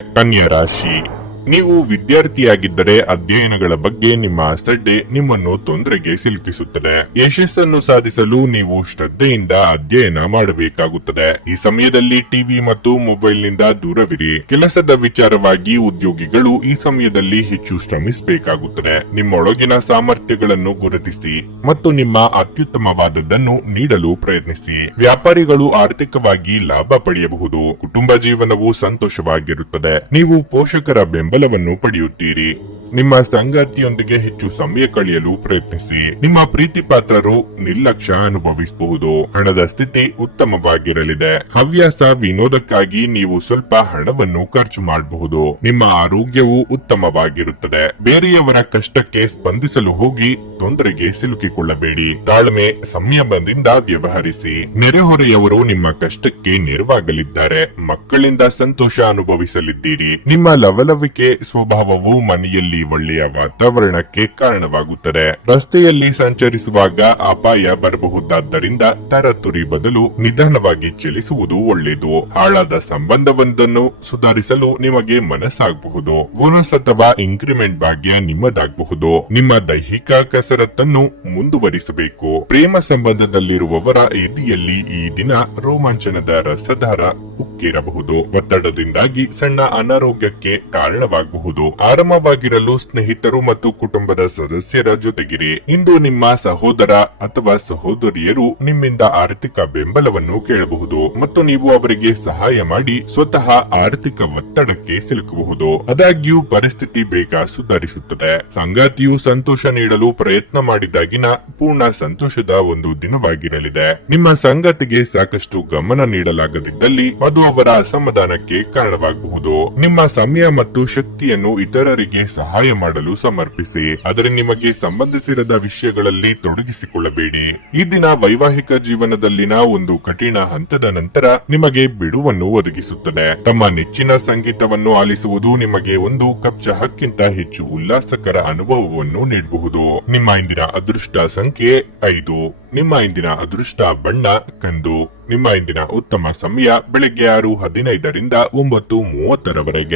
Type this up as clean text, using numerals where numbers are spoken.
ಕನ್ಯಾ ರಾಶಿ. ನೀವು ವಿದ್ಯಾರ್ಥಿಯಾಗಿದ್ದರೆ ಅಧ್ಯಯನಗಳ ಬಗ್ಗೆ ನಿಮ್ಮ ಅಸಡ್ಡೆ ನಿಮ್ಮನ್ನು ತೊಂದರೆಗೆ ಸಿಲುಕಿಸುತ್ತದೆ. ಯಶಸ್ಸನ್ನು ಸಾಧಿಸಲು ನೀವು ಶ್ರದ್ಧೆಯಿಂದ ಅಧ್ಯಯನ ಮಾಡಬೇಕಾಗುತ್ತದೆ. ಈ ಸಮಯದಲ್ಲಿ ಟಿವಿ ಮತ್ತು ಮೊಬೈಲ್ನಿಂದ ದೂರವಿರಿ. ಕೆಲಸದ ವಿಚಾರವಾಗಿ ಉದ್ಯೋಗಿಗಳು ಈ ಸಮಯದಲ್ಲಿ ಹೆಚ್ಚು ಶ್ರಮಿಸಬೇಕಾಗುತ್ತದೆ. ನಿಮ್ಮೊಳಗಿನ ಸಾಮರ್ಥ್ಯಗಳನ್ನು ಗುರುತಿಸಿ ಮತ್ತು ನಿಮ್ಮ ಅತ್ಯುತ್ತಮವಾದದ್ದನ್ನು ನೀಡಲು ಪ್ರಯತ್ನಿಸಿ. ವ್ಯಾಪಾರಿಗಳು ಆರ್ಥಿಕವಾಗಿ ಲಾಭ ಪಡೆಯಬಹುದು. ಕುಟುಂಬ ಜೀವನವು ಸಂತೋಷವಾಗಿರುತ್ತದೆ. ನೀವು ಪೋಷಕರ ಬೆಂಬಲವನ್ನು ಪಡೆಯುತ್ತೀರಿ. ನಿಮ್ಮ ಸಂಗಾತಿಯೊಂದಿಗೆ ಹೆಚ್ಚು ಸಮಯ ಕಳೆಯಲು ಪ್ರಯತ್ನಿಸಿ. ನಿಮ್ಮ ಪ್ರೀತಿ ಪಾತ್ರರು ನಿರ್ಲಕ್ಷ್ಯ ಅನುಭವಿಸಬಹುದು. ಹಣದ ಸ್ಥಿತಿ ಉತ್ತಮವಾಗಿರಲಿದೆ. ಹವ್ಯಾಸ ವಿನೋದಕ್ಕಾಗಿ ನೀವು ಸ್ವಲ್ಪ ಹಣವನ್ನು ಖರ್ಚು ಮಾಡಬಹುದು. ನಿಮ್ಮ ಆರೋಗ್ಯವು ಉತ್ತಮವಾಗಿರುತ್ತದೆ. ಬೇರೆಯವರ ಕಷ್ಟಕ್ಕೆ ಸ್ಪಂದಿಸಲು ಹೋಗಿ ತೊಂದರೆಗೆ ಸಿಲುಕಿಕೊಳ್ಳಬೇಡಿ. ತಾಳ್ಮೆ ಸಂಯಮದಿಂದ ವ್ಯವಹರಿಸಿ. ನೆರೆಹೊರೆಯವರು ನಿಮ್ಮ ಕಷ್ಟಕ್ಕೆ ನೆರವಾಗಲಿದ್ದಾರೆ. ಮಕ್ಕಳಿಂದ ಸಂತೋಷ ಅನುಭವಿಸಲಿದ್ದೀರಿ. ನಿಮ್ಮ ಲವಲವಿಕೆ ಸ್ವಭಾವವು ಮನೆಯಲ್ಲಿ ಒಳ್ಳೆಯ ವಾತಾವರಣಕ್ಕೆ ಕಾರಣವಾಗುತ್ತದೆ. ರಸ್ತೆಯಲ್ಲಿ ಸಂಚರಿಸುವಾಗ ಅಪಾಯ ಬರಬಹುದಾದ್ದರಿಂದ ತರತುರಿ ಬದಲು ನಿಧಾನವಾಗಿ ಚಲಿಸುವುದು ಒಳ್ಳೆಯದು. ಹಾಳಾದ ಸಂಬಂಧವೊಂದನ್ನು ಸುಧಾರಿಸಲು ನಿಮಗೆ ಮನಸ್ಸಾಗಬಹುದು. ಬೋನಸ್ ಅಥವಾ ಇನ್ಕ್ರಿಮೆಂಟ್ ಭಾಗ್ಯ ನಿಮ್ಮದಾಗಬಹುದು. ನಿಮ್ಮ ದೈಹಿಕ ಕಸರತ್ತನ್ನು ಮುಂದುವರಿಸಬೇಕು. ಪ್ರೇಮ ಸಂಬಂಧದಲ್ಲಿರುವವರ ಎದೆಯಲ್ಲಿ ಈ ದಿನ ರೋಮಾಂಚನದ ರಸಧಾರ ಉಕ್ಕಿರಬಹುದು. ಒತ್ತಡದಿಂದಾಗಿ ಸಣ್ಣ ಅನಾರೋಗ್ಯಕ್ಕೆ ಕಾರಣವಾಗಬಹುದು. ಆರಾಮವಾಗಿರಲು ಸ್ನೇಹಿತರು ಮತ್ತು ಕುಟುಂಬದ ಸದಸ್ಯರ ಜೊತೆಗಿರಿ. ಇಂದು ನಿಮ್ಮ ಸಹೋದರ ಅಥವಾ ಸಹೋದರಿಯರು ನಿಮ್ಮಿಂದ ಆರ್ಥಿಕ ಬೆಂಬಲವನ್ನು ಕೇಳಬಹುದು ಮತ್ತು ನೀವು ಅವರಿಗೆ ಸಹಾಯ ಮಾಡಿ ಸ್ವತಃ ಆರ್ಥಿಕ ಒತ್ತಡಕ್ಕೆ ಸಿಲುಕಬಹುದು. ಆದಾಗ್ಯೂ ಪರಿಸ್ಥಿತಿ ಬೇಗ ಸುಧಾರಿಸುತ್ತದೆ. ಸಂಗಾತಿಯು ಸಂತೋಷ ನೀಡಲು ಪ್ರಯತ್ನ ಮಾಡಿದಾಗಿನ ಪೂರ್ಣ ಸಂತೋಷದ ಒಂದು ದಿನವಾಗಿರಲಿದೆ. ನಿಮ್ಮ ಸಂಗಾತಿಗೆ ಸಾಕಷ್ಟು ಗಮನ ನೀಡಲಾಗದಿದ್ದಲ್ಲಿ ಅದು ಅವರ ಅಸಮಾಧಾನಕ್ಕೆ ಕಾರಣವಾಗಬಹುದು. ನಿಮ್ಮ ಸಮಯ ಮತ್ತು ಶಕ್ತಿಯನ್ನು ಇತರರಿಗೆ ಸಹಾಯ ಮಾಡಲು ಸಮರ್ಪಿಸಿ. ಆದರೆ ನಿಮಗೆ ಸಂಬಂಧಿಸಿರದ ವಿಷಯಗಳಲ್ಲಿ ತೊಡಗಿಸಿಕೊಳ್ಳಬೇಡಿ. ಈ ದಿನ ವೈವಾಹಿಕ ಜೀವನದಲ್ಲಿನ ಒಂದು ಕಠಿಣ ಹಂತದ ನಂತರ ನಿಮಗೆ ಬಿಡುವನ್ನು ಒದಗಿಸುತ್ತದೆ. ತಮ್ಮ ನೆಚ್ಚಿನ ಸಂಗೀತವನ್ನು ಆಲಿಸುವುದು ನಿಮಗೆ ಒಂದು ಕಪ್ ಚಹಕ್ಕಿಂತ ಹೆಚ್ಚು ಉಲ್ಲಾಸಕರ ಅನುಭವವನ್ನು ನೀಡಬಹುದು. ನಿಮ್ಮ ಇಂದಿನ ಅದೃಷ್ಟ ಸಂಖ್ಯೆ 5. ನಿಮ್ಮ ಇಂದಿನ ಅದೃಷ್ಟ ಬಣ್ಣ ಕಂದು. ನಿಮ್ಮ ಇಂದಿನ ಉತ್ತಮ ಸಮಯ ಬೆಳಗ್ಗೆ 6:15 ರಿಂದ 9:30 ರವರೆಗೆ.